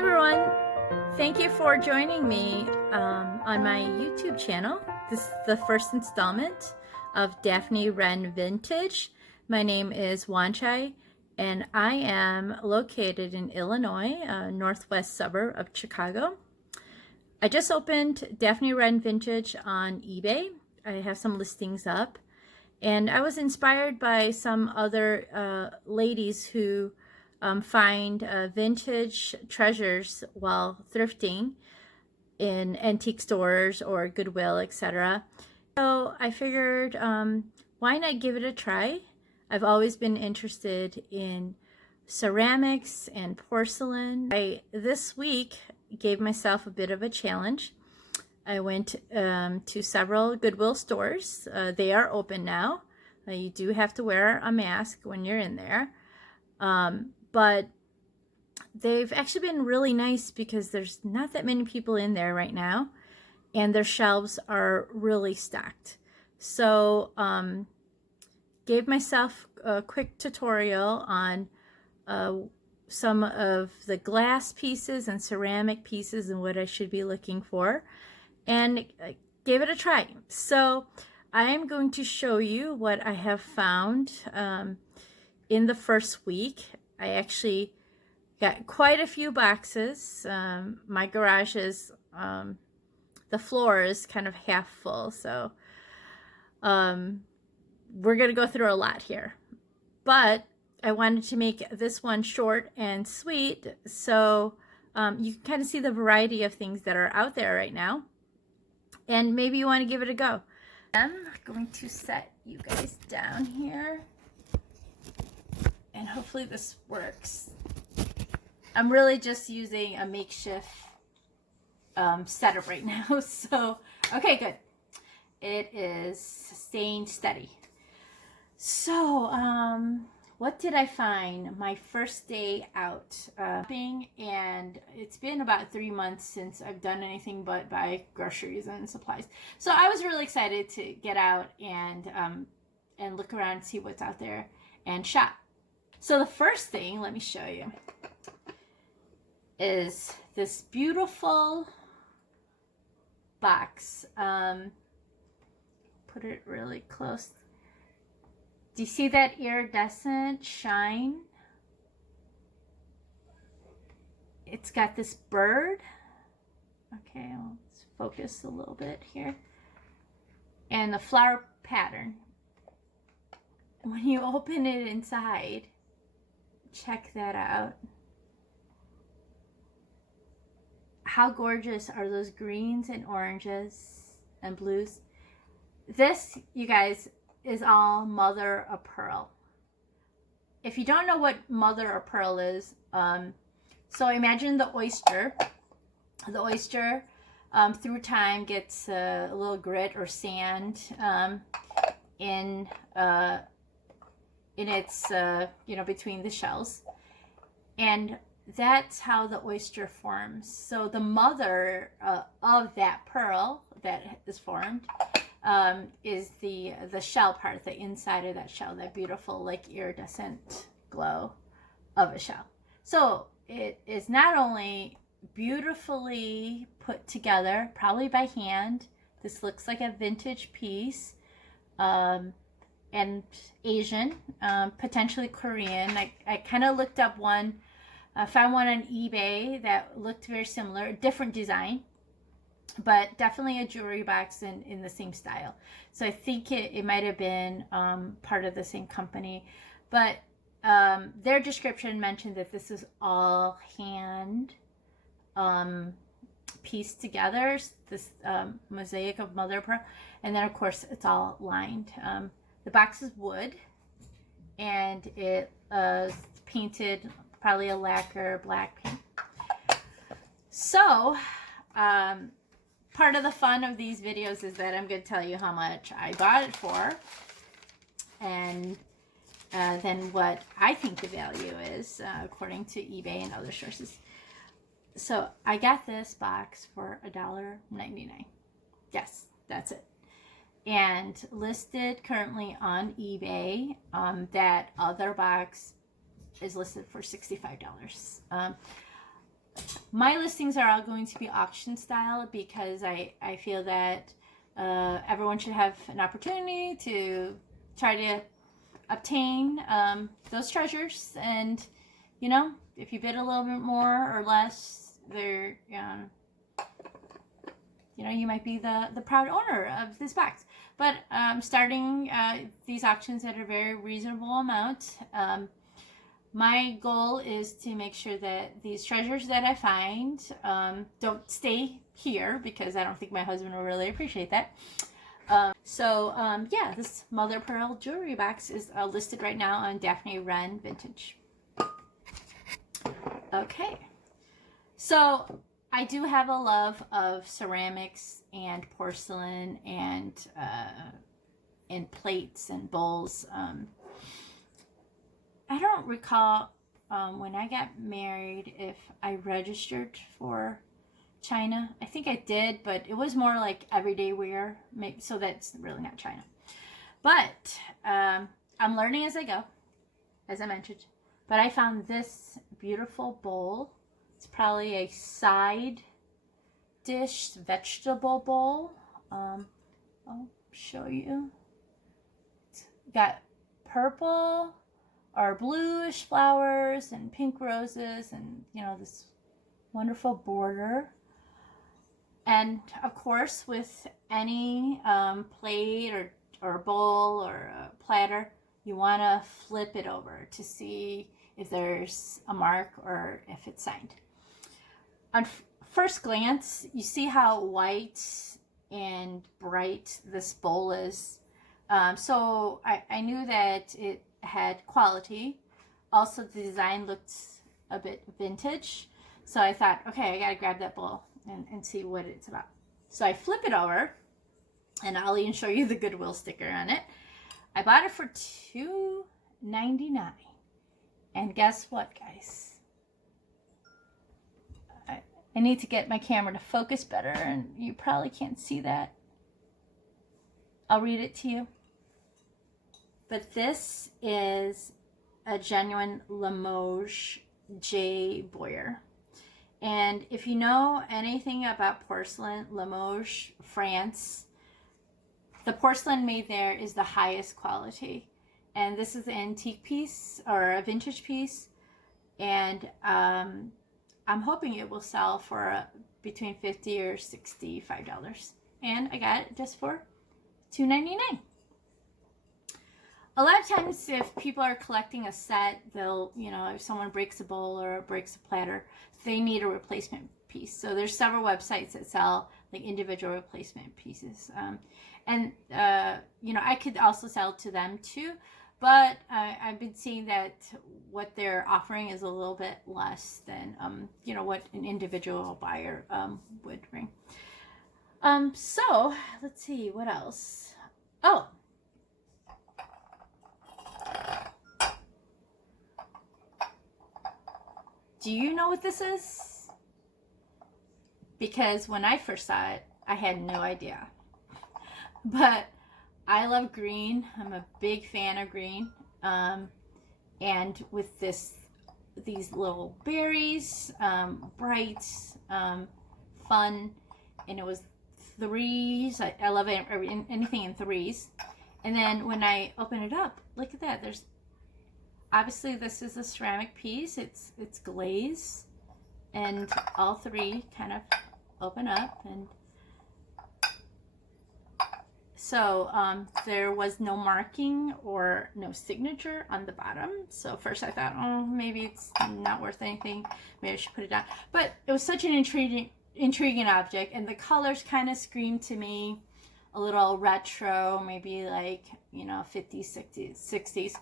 everyone, thank you for joining me on my YouTube channel. This is the first installment of Daphne Wren Vintage. My name is Wanchai and I am located in Illinois, a northwest suburb of Chicago. I just opened Daphne Wren Vintage on eBay. I have some listings up and I was inspired by some other ladies who find vintage treasures while thrifting in antique stores or Goodwill, etc. So I figured, why not give it a try? I've always been interested in ceramics and porcelain. I this week gave myself a bit of a challenge. I went to several Goodwill stores. They are open now. You do have to wear a mask when you're in there. But they've actually been really nice because there's not that many people in there right now and their shelves are really stacked. So gave myself a quick tutorial on some of the glass pieces and ceramic pieces and what I should be looking for, and gave it a try. So I am going to show you what I have found in the first week. I actually got quite a few boxes. My garage is, the floor is kind of half full, so we're going to go through a lot here. But I wanted to make this one short and sweet, so you can kind of see the variety of things that are out there right now. And maybe you want to give it a go. I'm going to set you guys down here. And hopefully this works. I'm really just using a makeshift setup right now. So, okay, good. It is staying steady. So, what did I find my first day out shopping? And it's been about 3 months since I've done anything but buy groceries and supplies. So I was really excited to get out and look around and see what's out there and shop. So the first thing, let me show you, is this beautiful box. Put it really close. Do you see that iridescent shine? It's got this bird. Okay, let's focus a little bit here. And the flower pattern. When you open it inside, check that out. How gorgeous are those greens and oranges and blues? This, you guys, is all mother of pearl. If you don't know what mother of pearl is, so imagine the oyster. The oyster through time gets a little grit or sand in its, between the shells. And that's how the oyster forms. So the mother of that pearl that is formed is the shell part, the inside of that shell, that beautiful, like, iridescent glow of a shell. So it is not only beautifully put together, probably by hand. This looks like a vintage piece. And Asian, potentially Korean. I kind of looked up one, found one on eBay that looked very similar, different design, but definitely a jewelry box in the same style. So I think it might have been part of the same company, but their description mentioned that this is all hand pieced together, this mosaic of mother of pearl, and then of course it's all lined. The box is wood, and it is painted, probably a lacquer black paint. So, part of the fun of these videos is that I'm going to tell you how much I bought it for, and then what I think the value is, according to eBay and other sources. So, I got this box for $1.99. Yes, that's it. And listed currently on eBay, that other box is listed for $65. My listings are all going to be auction style because I feel that everyone should have an opportunity to try to obtain those treasures. And, you know, if you bid a little bit more or less, they're, you know, you might be the proud owner of this box. But starting these auctions at a very reasonable amount. My goal is to make sure that these treasures that I find don't stay here, because I don't think my husband will really appreciate that. Yeah, this mother of pearl jewelry box is listed right now on Daphne Wren Vintage. Okay, so I do have a love of ceramics and porcelain and plates and bowls. I don't recall when I got married if I registered for China. I think I did, but it was more like everyday wear, so that's really not China. But I'm learning as I go, as I mentioned. But I found this beautiful bowl. It's probably a side dish vegetable bowl. I'll show you. It's got purple or bluish flowers and pink roses, and you know, this wonderful border. And of course, with any plate or bowl or a platter, you want to flip it over to see if there's a mark or if it's signed. On first glance, you see how white and bright this bowl is. So I knew that it had quality. Also, the design looked a bit vintage. So I thought, okay, I gotta grab that bowl and see what it's about. So I flip it over, and I'll even show you the Goodwill sticker on it. I bought it for $2.99. And guess what, guys? I need to get my camera to focus better, and you probably can't see that. I'll read it to you. But this is a genuine Limoges J. Boyer. And if you know anything about porcelain, Limoges, France, the porcelain made there is the highest quality. And this is an antique piece or a vintage piece. And I'm hoping it will sell for between $50 or $65. And I got it just for $2.99. A lot of times if people are collecting a set, they'll, you know, if someone breaks a bowl or breaks a platter, they need a replacement piece. So there's several websites that sell like individual replacement pieces. You know, I could also sell to them too, but I've been seeing that what they're offering is a little bit less than, you know, what an individual buyer would bring. So let's see, what else? Oh, do you know what this is? Because when I first saw it, I had no idea. But I love green. I'm a big fan of green. And with these little berries, bright, fun, and it was threes. I love it, anything in threes. And then when I open it up, look at that. There's obviously this is a ceramic piece. It's glaze, and all three kind of open up, and so there was no marking or no signature on the bottom. So first I thought, oh, maybe it's not worth anything. Maybe I should put it down. But it was such an intriguing object, and the colors kind of screamed to me a little retro, maybe like, you know, 50s, 60s.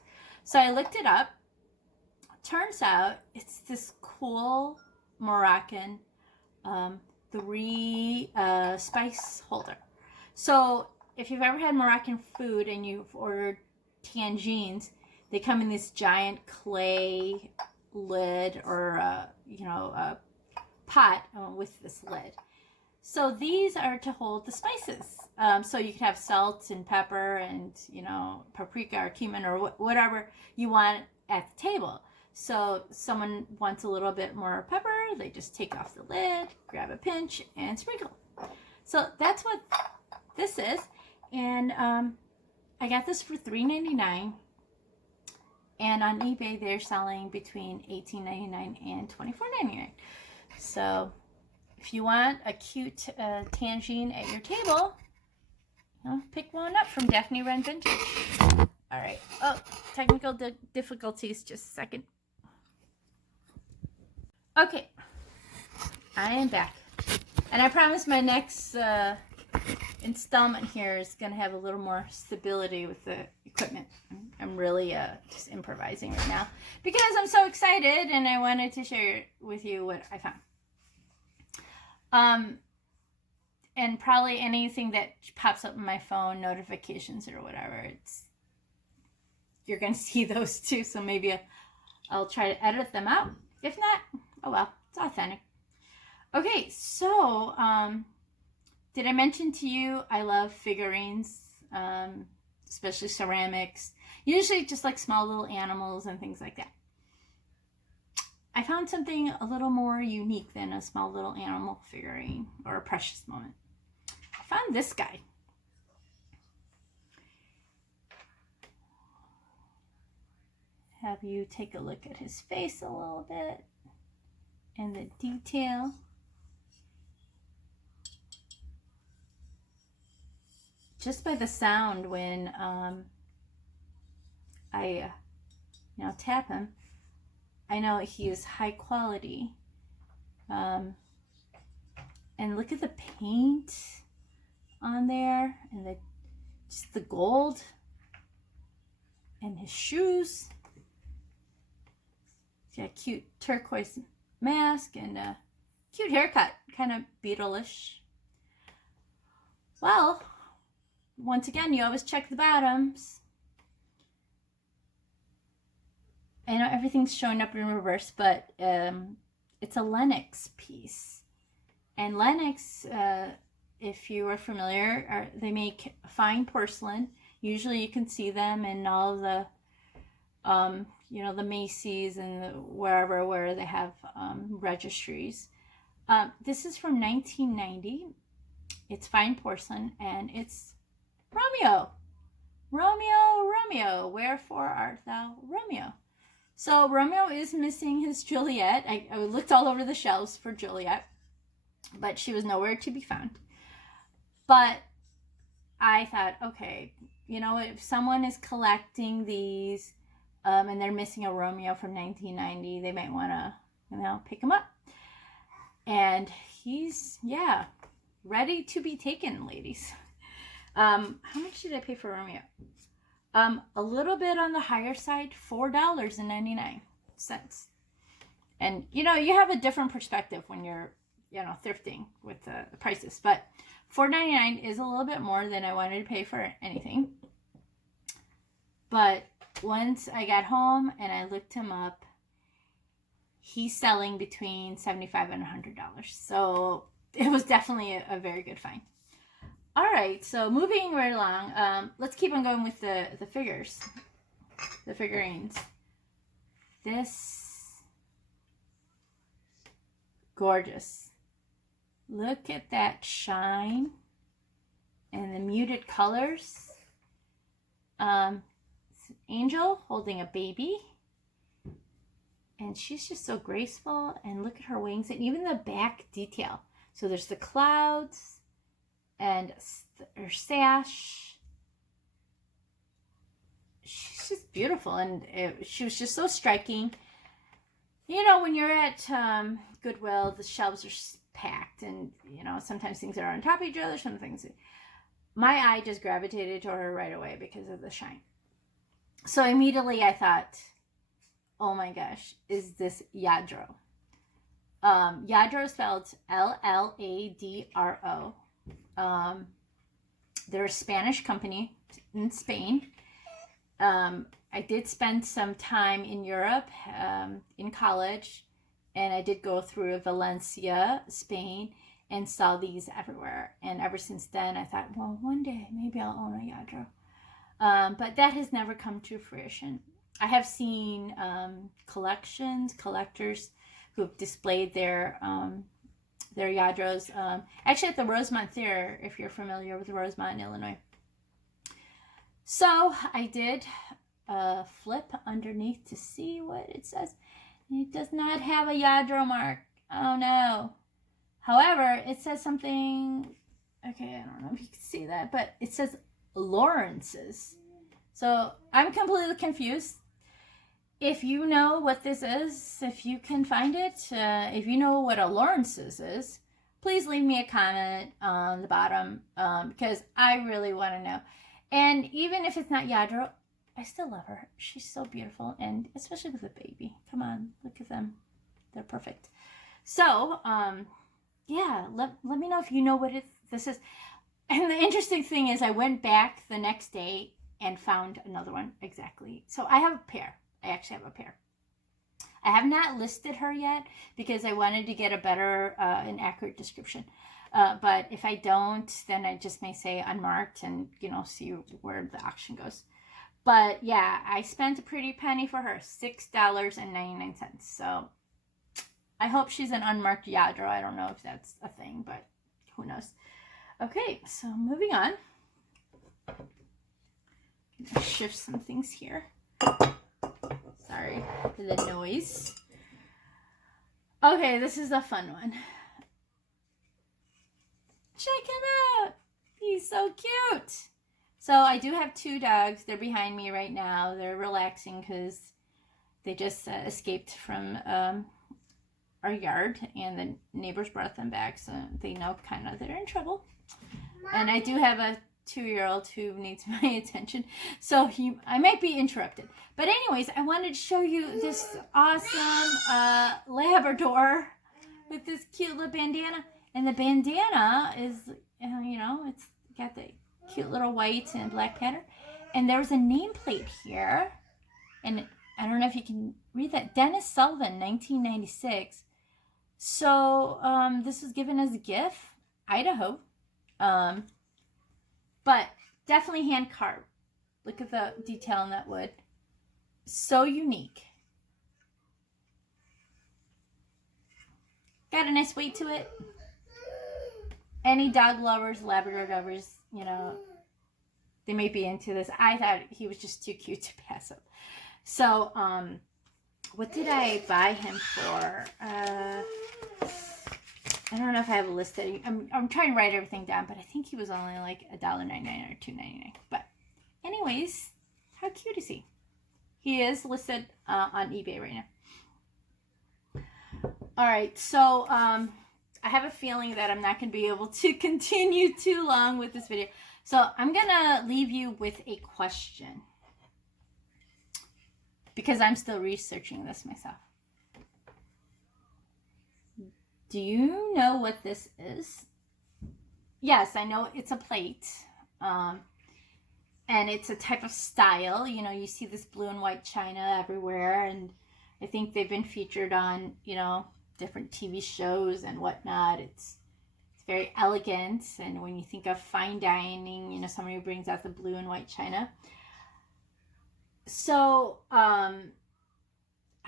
So I looked it up. Turns out it's this cool Moroccan 3 spice holder. So if you've ever had Moroccan food and you've ordered tangines, they come in this giant clay lid or you know, a pot with this lid. So these are to hold the spices. So you can have salt and pepper and, you know, paprika or cumin or whatever you want at the table. So someone wants a little bit more pepper, they just take off the lid, grab a pinch, and sprinkle. So that's what this is. And I got this for $3.99. And on eBay, they're selling between $18.99 and $24.99. So if you want a cute tangine at your table, pick one up from Daphne Wren Vintage. All right. Oh, technical difficulties. Just a second. Okay. I am back. And I promise my next installment here is going to have a little more stability with the equipment. I'm really just improvising right now because I'm so excited and I wanted to share with you what I found. And probably anything that pops up in my phone, notifications or whatever, you're going to see those too. So maybe I'll try to edit them out. If not, oh well, it's authentic. Okay, so did I mention to you I love figurines, especially ceramics, usually just like small little animals and things like that. I found something a little more unique than a small little animal figurine or a precious moment. I found this guy. Have you take a look at his face a little bit and the detail. Just by the sound when I tap him, I know he is high quality. And look at the paint on there and just the gold and his shoes. He's got a cute turquoise mask and a cute haircut, kind of Beatle-ish. Well, once again, you always check the bottoms. I know everything's showing up in reverse, but it's a Lenox piece. And Lenox, if you are familiar, they make fine porcelain. Usually you can see them in all of the, the Macy's and wherever where they have registries. This is from 1990. It's fine porcelain, and it's Romeo. Romeo, Romeo, wherefore art thou Romeo? So Romeo is missing his Juliet. I looked all over the shelves for Juliet, but she was nowhere to be found. But I thought, okay, if someone is collecting these and they're missing a Romeo from 1990, they might want to, pick him up. And he's, ready to be taken, ladies. How much did I pay for Romeo? A little bit on the higher side, $4.99. And, you have a different perspective when you're, thrifting with the prices. But $4.99 is a little bit more than I wanted to pay for anything. But once I got home and I looked him up, he's selling between $75 and $100. So it was definitely a very good find. All right, so moving right along, let's keep on going with the figures, the figurines. This, gorgeous. Look at that shine and the muted colors. It's an angel holding a baby. And she's just so graceful. And look at her wings and even the back detail. So there's the clouds and her sash. She's just beautiful. And she was just so striking. When you're at Goodwill, the shelves are packed. And, sometimes things are on top of each other. Some things. My eye just gravitated to her right away because of the shine. So immediately I thought, oh my gosh, is this Lladro? Lladro spelled Lladro. They're a Spanish company in Spain. I did spend some time in Europe in college, and I did go through Valencia, Spain, and saw these everywhere. And ever since then, I thought, well, one day maybe I'll own a Lladro. But that has never come to fruition. I have seen collectors who have displayed their Yadros. Actually, at the Rosemont Theater, if you're familiar with Rosemont, Illinois. So I did flip underneath to see what it says. It does not have a Yadro mark. Oh no. However, it says something. Okay, I don't know if you can see that, but it says Lawrence's. So I'm completely confused. If you know what this is, if you can find it, if you know what a Lawrence's is, please leave me a comment on the bottom because I really want to know. And even if it's not Yadro, I still love her. She's so beautiful, and especially with a baby. Come on, look at them. They're perfect. So, yeah, let me know if you know what this is. And the interesting thing is I went back the next day and found another one exactly. So I have a pair. I actually have a pair. I have not listed her yet because I wanted to get a better and accurate description. But if I don't, then I just may say unmarked and, you know, see where the auction goes. But yeah, I spent a pretty penny for her, $6.99. So I hope she's an unmarked Yadro. I don't know if that's a thing, but who knows. Okay, so moving on. Shift some things here. Sorry for the noise. Okay, this is a fun one. Check him out. He's so cute. So I do have two dogs. They're behind me right now. They're relaxing because they just escaped from our yard, and the neighbors brought them back, so they know kind of they're in trouble. And I do have a 2-year-old who needs my attention, so I might be interrupted. But anyways, I wanted to show you this awesome Labrador with this cute little bandana. And the bandana is, you know, it's got the cute little white and black pattern. And there's a nameplate here. And I don't know if you can read that. Dennis Sullivan, 1996. So this was given as a gift. Idaho. But definitely hand carved. Look at the detail in that wood. So unique. Got a nice weight to it. Any dog lovers, Labrador lovers, you know, they may be into this. I thought he was just too cute to pass up. So, what did I buy him for? I don't know if I have a list. I'm trying to write everything down, but I think he was only like $1.99 or $2.99. But anyways, how cute is he? He is listed on eBay right now. All right, so I have a feeling that I'm not going to be able to continue too long with this video. So I'm going to leave you with a question because I'm still researching this myself. Do you know what this is? Yes, I know it's a plate. And it's a type of style. You know, you see this blue and white china everywhere. And I think they've been featured on, you know, different TV shows and whatnot. It's very elegant. And when you think of fine dining, you know, somebody who brings out the blue and white china. So,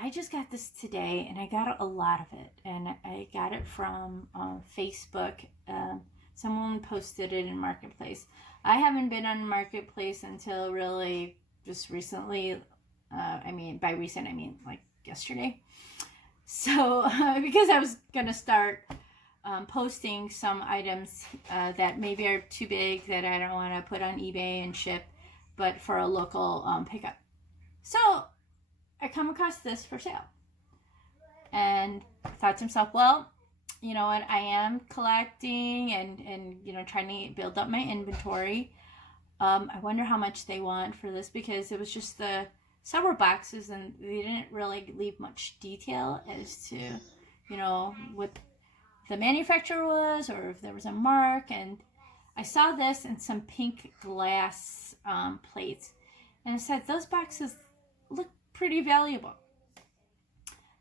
I just got this today, and I got a lot of it, and I got it from Facebook. Someone posted it in Marketplace. I haven't been on Marketplace until really just recently. I mean, by recent, I mean like yesterday. So, because I was going to start posting some items that maybe are too big that I don't want to put on eBay and ship, but for a local pickup. So, I come across this for sale. And I thought to myself, well, you know what, I am collecting and you know, trying to build up my inventory. I wonder how much they want for this, because it was just the several boxes and they didn't really leave much detail as to, you know, what the manufacturer was or if there was a mark. And I saw this and some pink glass plates, and I said, those boxes look pretty valuable.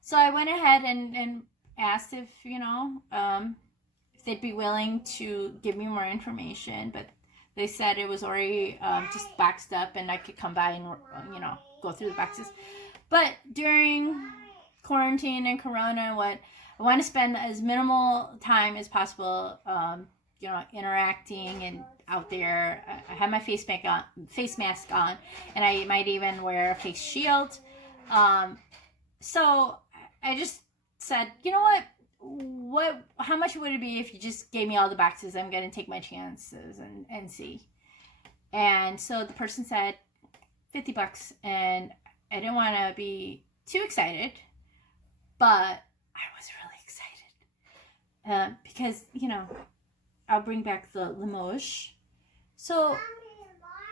So I went ahead and asked if, you know, if they'd be willing to give me more information, but they said it was already just boxed up and I could come by and, you know, go through the boxes. But during quarantine and Corona, what I want to spend as minimal time as possible, you know, interacting and out there. I have my face mask on, and I might even wear a face shield. So I just said, you know what, how much would it be if you just gave me all the boxes? I'm going to take my chances and see. And so the person said $50, and I didn't want to be too excited, but I was really excited because, you know, I'll bring back the Limoges. So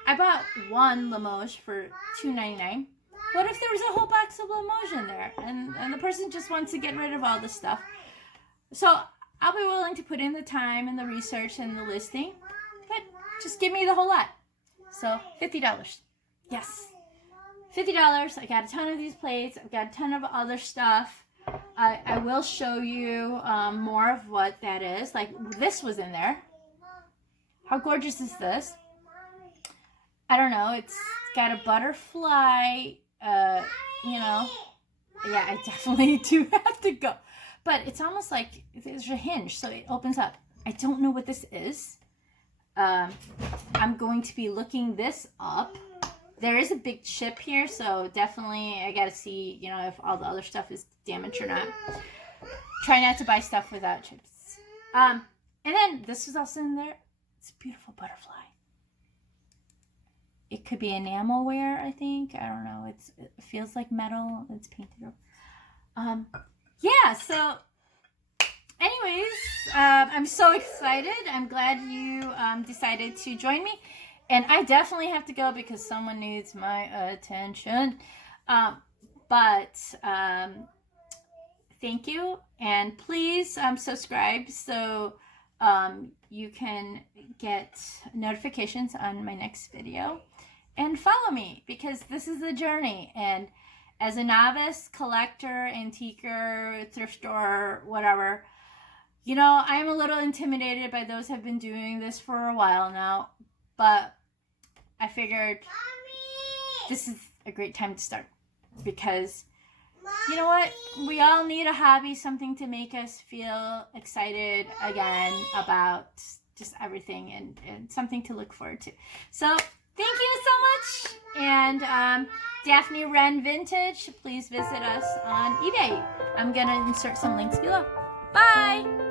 I bought one Limoges for $2.99. What if there was a whole box of Limoges in there, and the person just wants to get rid of all this stuff? So I'll be willing to put in the time and the research and the listing, but just give me the whole lot. So $50. Yes, $50. I got a ton of these plates. I've got a ton of other stuff. I will show you more of what that is. Like, this was in there. How gorgeous is this? I don't know. It's got a butterfly, you know. Yeah, I definitely do have to go. But it's almost like there's a hinge, so it opens up. I don't know what this is. I'm going to be looking this up. There is a big chip here, so definitely I gotta see, you know, if all the other stuff is damaged or not. Try not to buy stuff without chips. And then this was also in there. It's a beautiful butterfly. It could be enamelware, I think. I don't know. It feels like metal. It's painted over. Yeah, so anyways, I'm so excited. I'm glad you decided to join me. And I definitely have to go because someone needs my attention. But thank you. And please subscribe so you can get notifications on my next video. And follow me because this is the journey. And as a novice collector, antiquer, thrift store, whatever, you know, I'm a little intimidated by those who have been doing this for a while now. But I figured this is a great time to start because, you know what? We all need a hobby, something to make us feel excited again about just everything and something to look forward to. So thank you so much. And Daphne Wren Vintage, please visit us on eBay. I'm going to insert some links below. Bye.